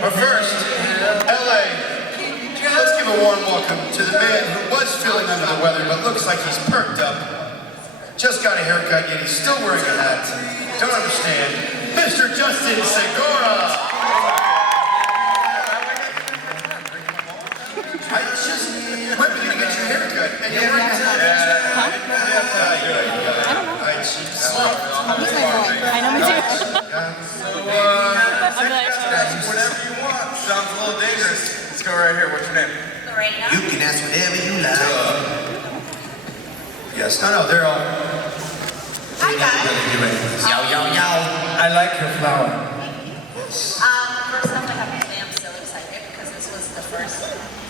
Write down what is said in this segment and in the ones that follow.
But first, LA, let's give a warm welcome to the man who was feeling under the weather but looks like he's perked up. Just got a haircut, yet he's still wearing a hat. Don't understand. Mr. Justin Segura! I just went to get your haircut, and you're wearing a hat. I know, me too. Whatever you want. Sounds a little dangerous. Let's go right here. What's your name? Lorena. You can ask whatever you like. Yes, no, they're all... Hi guys. Yo, yo, yo. I like your flower. First off, I'm so excited because this was the first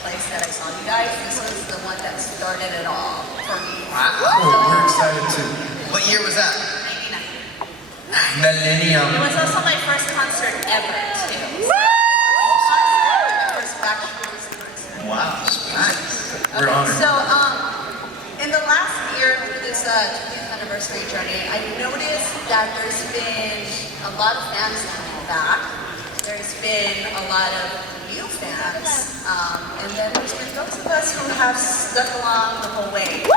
place that I saw you guys. This was the one that started it all for me. Cool, we're excited too. What year was that? 99. Millennium. It was also my first concert ever, too. My first Backstreet Boys concert. Wow, nice. We're honored. So, in the last year, through this 20th anniversary journey, I noticed that there's been a lot of fans coming back. There's been a lot of new fans, and then there's been those of us who have stuck along the whole way. So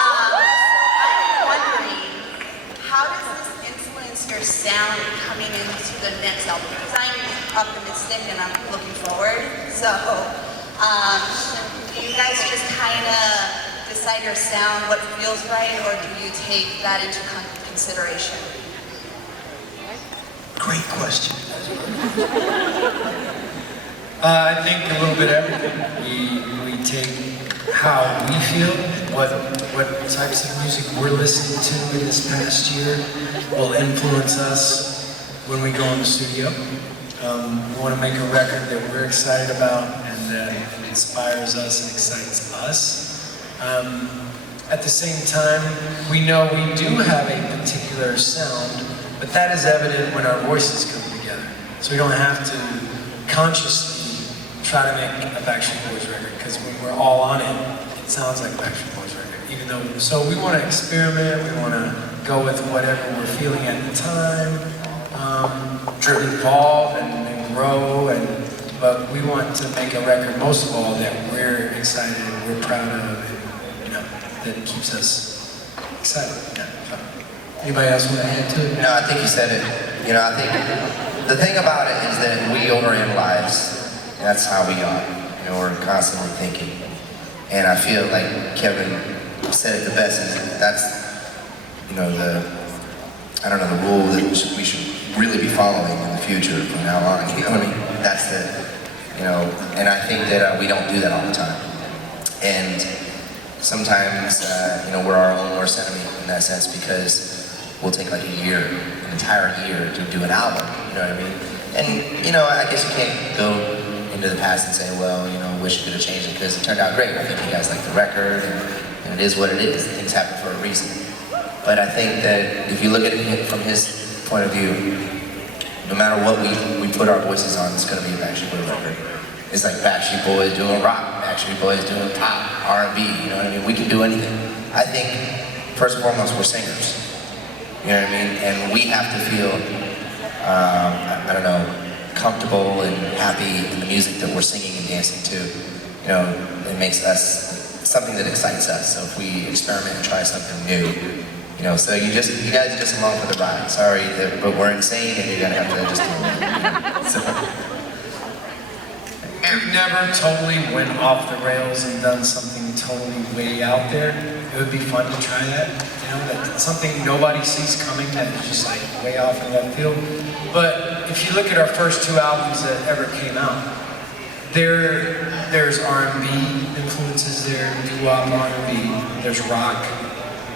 I'm wondering, how does this influence your sound coming into the next album? Because I'm optimistic and I'm looking forward. So, do you guys just kind of decide your sound, what feels right, or do you take that into consideration? Great question. I think a little bit of everything. We take how we feel, what types of music we're listening to in this past year will influence us when we go in the studio. We want to make a record that we're excited about and that inspires us and excites us. At the same time, we know we do have a particular sound, but that is evident when our voices come together. So we don't have to consciously try to make a Backstreet Boys record, because when we're all on it, it sounds like a Backstreet Boys record. Even though, so we want to experiment, we want to go with whatever we're feeling at the time, evolve and grow, but we want to make a record, most of all, that we're excited and we're proud of, and, that keeps us excited. Yeah. So, anybody else want to add to it? No, I think you said it. I think the thing about it is that we overanalyze. That's how we are. We're constantly thinking. And I feel like Kevin said it the best. That's, the rule that we should really be following in the future from now on. That's the, and I think that we don't do that all the time. And sometimes, we're our own worst enemy in that sense, because we'll take like a year, an entire year to do an album, you know what I mean? And, I guess you can't go into the past and say, well, wish you could have changed it, because it turned out great. I think you guys like the record, and it is what it is. Things happen for a reason. But I think that if you look at it from his point of view, no matter what we put our voices on, it's going to be a Backstreet Boys record. It's like Backstreet Boys doing rock, Backstreet Boys doing pop, R&B, you know what I mean? We can do anything. I think, first and foremost, we're singers. You know what I mean? And we have to feel, comfortable and happy in the music that we're singing and dancing to. It makes us something that excites us. So if we experiment and try something new, so you guys just along for the ride. Sorry, but we're insane and you're gonna have to just do it. We've never totally went off the rails and done something totally way out there. It would be fun to try that. That's something nobody sees coming, that is just like way off in left field. But if you look at our first two albums that ever came out, there's R&B influences there, doo-wop R&B, there's rock,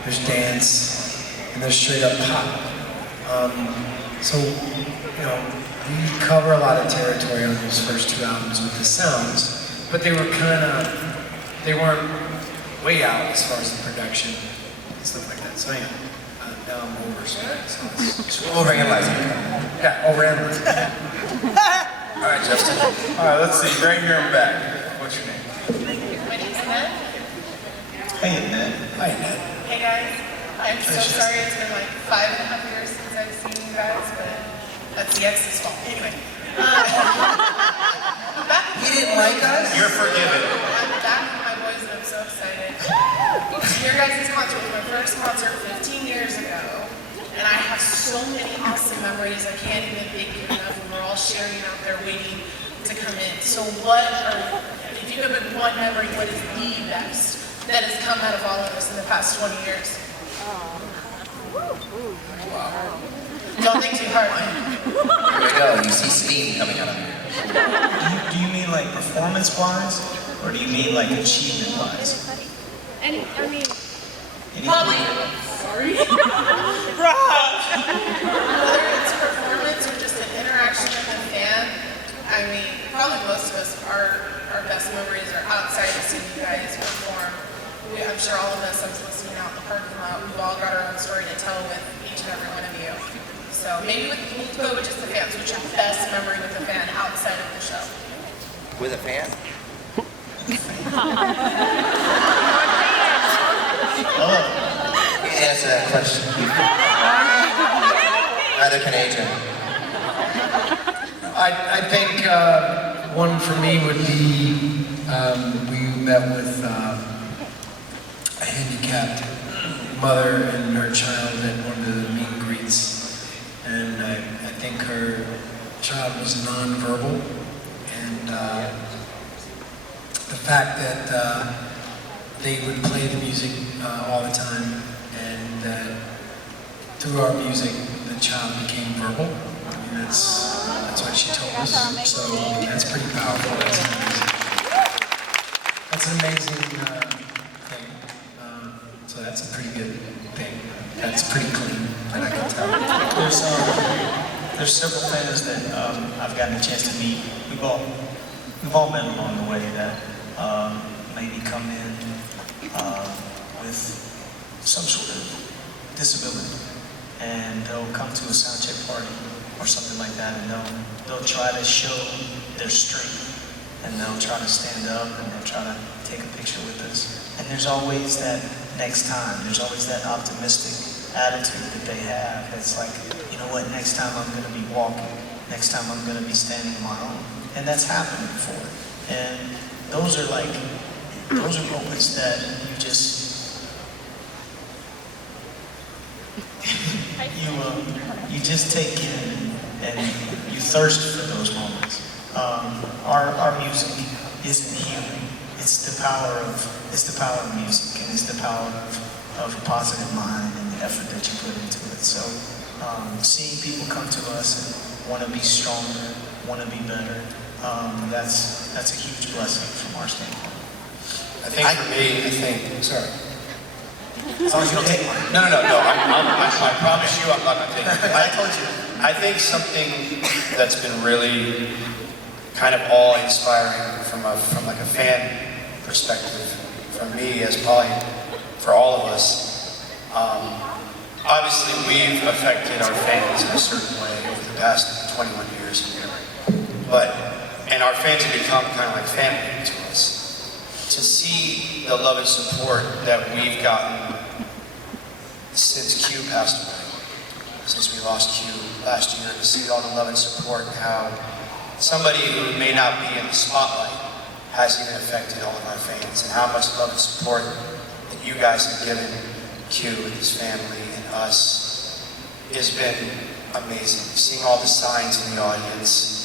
there's dance, and there's straight up pop. We cover a lot of territory on those first two albums with the sounds, but they weren't way out as far as the production and stuff like that. So anyway, now I'm over, so Overanalyzing. Yeah, overanalyzing. All right, Justin. All right, let's see. Right here in back. What's your name? My name's Ned. Hey, Ned. Hi, Ned. Hey guys, I'm so sorry it's been like 5.5 years since I've seen you guys, but that's the ex's fault. Anyway. memories I can't even think of when we're all sharing out there waiting to come in. So if you have one memory, what is the best that has come out of all of us in the past 20 years? Don't think too hard. Here we go. You see steam coming out of it. Do you mean like performance-wise, or do you mean like achievement-wise? Probably. Sorry. Whether it's performance or just an interaction with a fan, I mean, probably most of us, our best memories are outside of seeing you guys perform. I'm sure all of us, I was listening out in the parking lot, we've all got our own story to tell with each and every one of you. So maybe we'll go with just the fans. What's your best memory with the fan outside of the show? With a fan? Oh, You can answer that question. Either can AJ. I think one for me would be we met with a handicapped mother and her child at one of the meet and greets, and I think her child was nonverbal, and the fact that they would play the music all the time, and that through our music the child became verbal. I mean, that's what she told us. So that's pretty powerful. That's an amazing thing. So that's a pretty good thing. That's pretty clean, that I can tell. there's several fans that I've gotten a chance to meet. We've all met along the way that maybe come in with some sort of disability, and they'll come to a soundcheck party or something like that, and they'll try to show their strength, and they'll try to stand up, and they'll try to take a picture with us. And there's always that next time. There's always that optimistic attitude that they have. It's like, you know what, next time I'm going to be walking. Next time I'm going to be standing on my own. And that's happened before. And those are moments that you just, you just take in, and you thirst for those moments. Our music isn't healing. It's the power of music, and it's the power of a positive mind and the effort that you put into it. So seeing people come to us and want to be stronger, want to be better, that's a huge blessing from our standpoint. I think for me, sorry. As long as you don't take mine. No. I promise you I'm not going to take it. I told you. I think something that's been really kind of awe-inspiring from like a fan perspective, from me as probably for all of us. Obviously, we've affected our fans in a certain way over the past 21 years, and our fans have become kind of like family to us. To see the love and support that we've gotten since Q passed away, since we lost Q last year, to see all the love and support and how somebody who may not be in the spotlight has even affected all of our fans, and how much love and support that you guys have given Q and his family and us has been amazing. Seeing all the signs in the audience,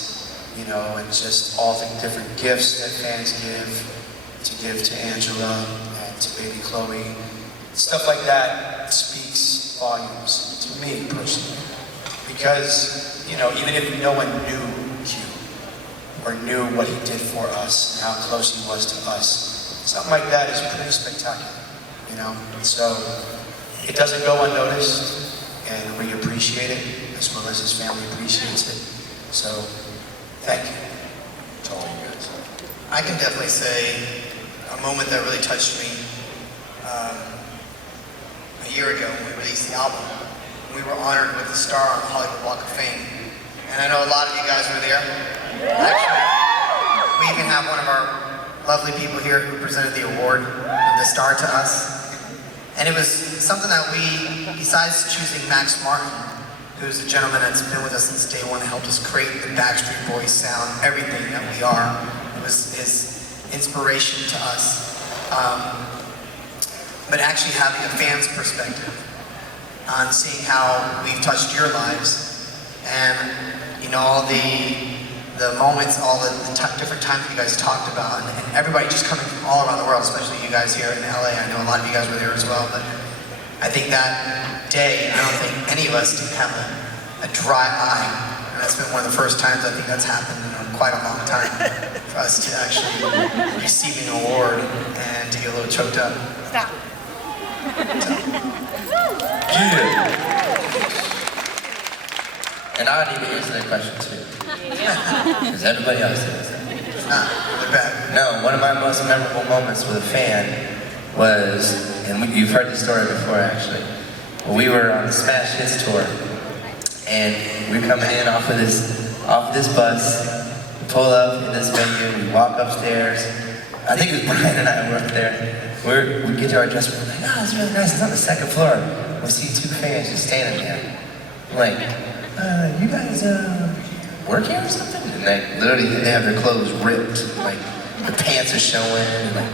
and just all the different gifts that fans give to Angela and to baby Chloe. Stuff like that speaks volumes to me personally. Because, even if no one knew Q or knew what he did for us and how close he was to us, something like that is pretty spectacular, So it doesn't go unnoticed, and we appreciate it as well as his family appreciates it. So thank you to all you guys. I can definitely say a moment that really touched me a year ago when we released the album. We were honored with the star on the Hollywood Walk of Fame. And I know a lot of you guys were there. Actually, we even have one of our lovely people here who presented the award of the star to us. And it was something that we, besides choosing Max Martin, who's a gentleman that's been with us since day one and helped us create the Backstreet Boys sound, everything that we are, it was his inspiration to us. But actually having a fan's perspective on seeing how we've touched your lives And you know, all the moments, all the different times that you guys talked about, and everybody just coming from all around the world, especially you guys here in LA. I know a lot of you guys were there as well, but I think that day, I don't think any of us did have a dry eye. And that's been one of the first times I think that's happened in quite a long time for us to actually receive an award and to get a little choked up. Stop. And I need to answer that question too. Because everybody else does. They're back. No, one of my most memorable moments with a fan was, and you've heard the story before actually, we were on the Smash Hits tour, and we were coming in off of this bus, we pull up in this venue, we walk upstairs. I think it was Brian and I worked there. We get to our dressing room, we're like, oh, it's really nice, it's on the second floor. We see two fans just standing there. I'm like, you guys work here or something? And they literally, they have their clothes ripped, like the pants are showing, and like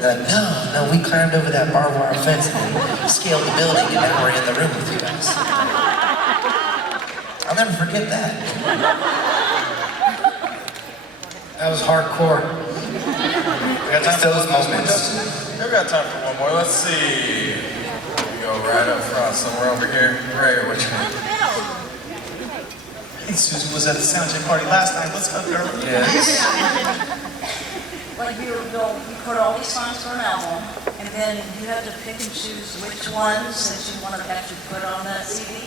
they're like, no, we climbed over that barbed wire fence and scaled the building, and now we're in the room with you guys. I'll never forget that. That was hardcore. We got time It's for those one more, moments. Justin? We've got time for one more. Let's see. We go right up front, somewhere over here. Ray, what you mean? Hey, Susan was at the Soundcheck party last night. What's up, girl? Like you record all these songs for an album, and then you have to pick and choose which ones that you want to actually put on that CD.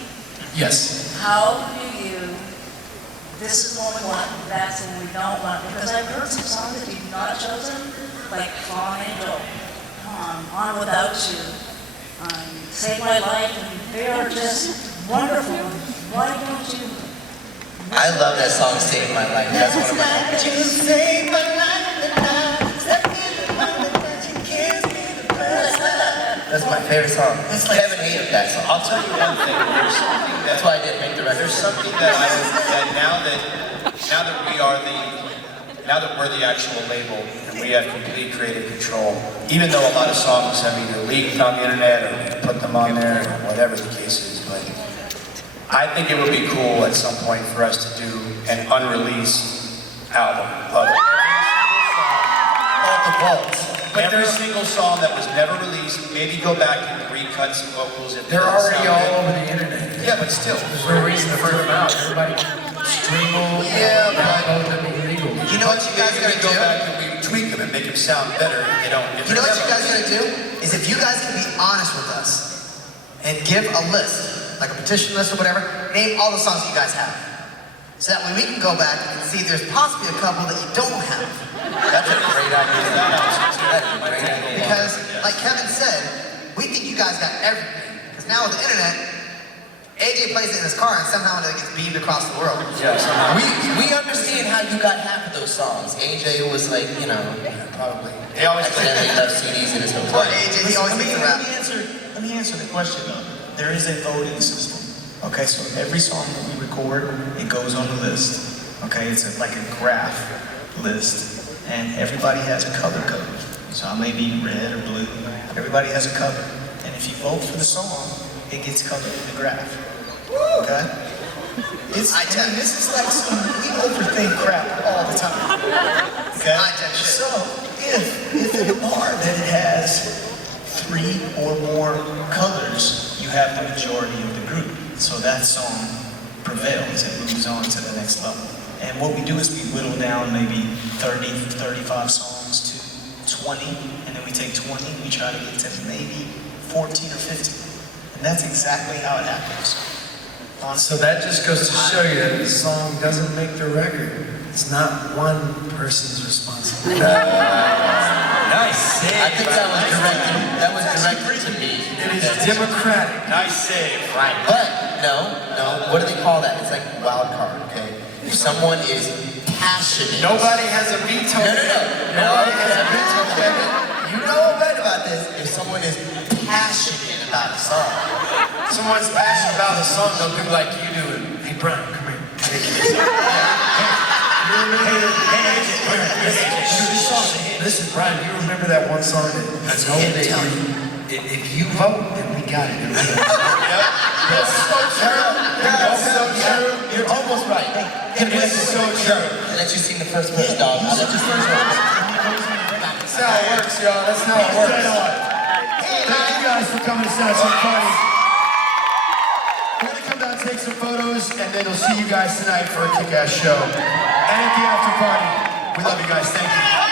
Yes. How do you, this is what we want, that's what we don't want? Because I've heard some songs that you've not chosen, like Fallen Angel, On Without You, Save My Life, and they are just wonderful. Why don't you? I love that song, Save My Life. That's one of my Save my life. That's my favorite song. Kevin hated that song. I'll tell you one thing. There's something That's why I didn't make the record. There's something that now that we're the actual label and we have complete creative control, even though a lot of songs have either leaked on the internet or we put them on there or whatever the case is, but I think it would be cool at some point for us to do an unreleased album of the vault. Every single song that was never released, maybe go back and recut some vocals. They're already all over the internet. Yeah, but still. There's no reason to put them out. Everybody can stream them. Yeah, download them illegally. You know what you guys gotta go do? back and we tweak them and make them sound better. If they don't. You know what you guys gotta do? Is if you guys can be honest with us and give a list, like a petition list or whatever, name all the songs that you guys have. So that way we can go back and see if there's possibly a couple that you don't have. That's a great idea. That's a great idea. Because, like Kevin said, we think you guys got everything. Because now with the internet, AJ plays it in his car and somehow it gets beamed across the world. Yeah, somehow. We understand how you got half of those songs. AJ was like, probably. He always accidentally left CDs in his Well, hotel. AJ, he always makes a rap. Let me answer the question though. There is a voting system. Okay, so every song that we record, it goes on the list. Okay, it's like a graph list, and everybody has a color code. So I may be red or blue. Everybody has a color, and if you vote for the song, it gets colored in the graph. Okay. This is like we overthink crap all the time. Okay. So if the bar that it has 3 or more colors, you have the majority of the group. So that song prevails, it moves on to the next level. And what we do is we whittle down maybe 30, 35 songs to 20, and then we take 20, we try to get to maybe 14 or 15. And that's exactly how it happens. So that just goes to show you that the song doesn't make the record. It's not one person's responsibility. Nice save. I think that was directed to me. It is democratic. Nice save. Right. But, no, what do they call that? It's like wild card, okay? If someone is passionate. Nobody has a veto. No. Nobody has a veto. You know right about this. If someone is passionate about a song. Someone's passionate about the song, they'll do like you do. Hey, Brian, come here. Listen, Brian, you remember that one song that if you vote, then we got it. That's so true. You're almost right. Hey, It is so true. I'll let you sing the first verse, dog. I'll let you sing the first verse. That's how it works, y'all. That's how it works. Thank you guys for coming to Soundcheck Party. We're gonna come down, take some photos, and then we'll see you guys tonight for a kick-ass show. And at the after party. We love you guys. Thank you.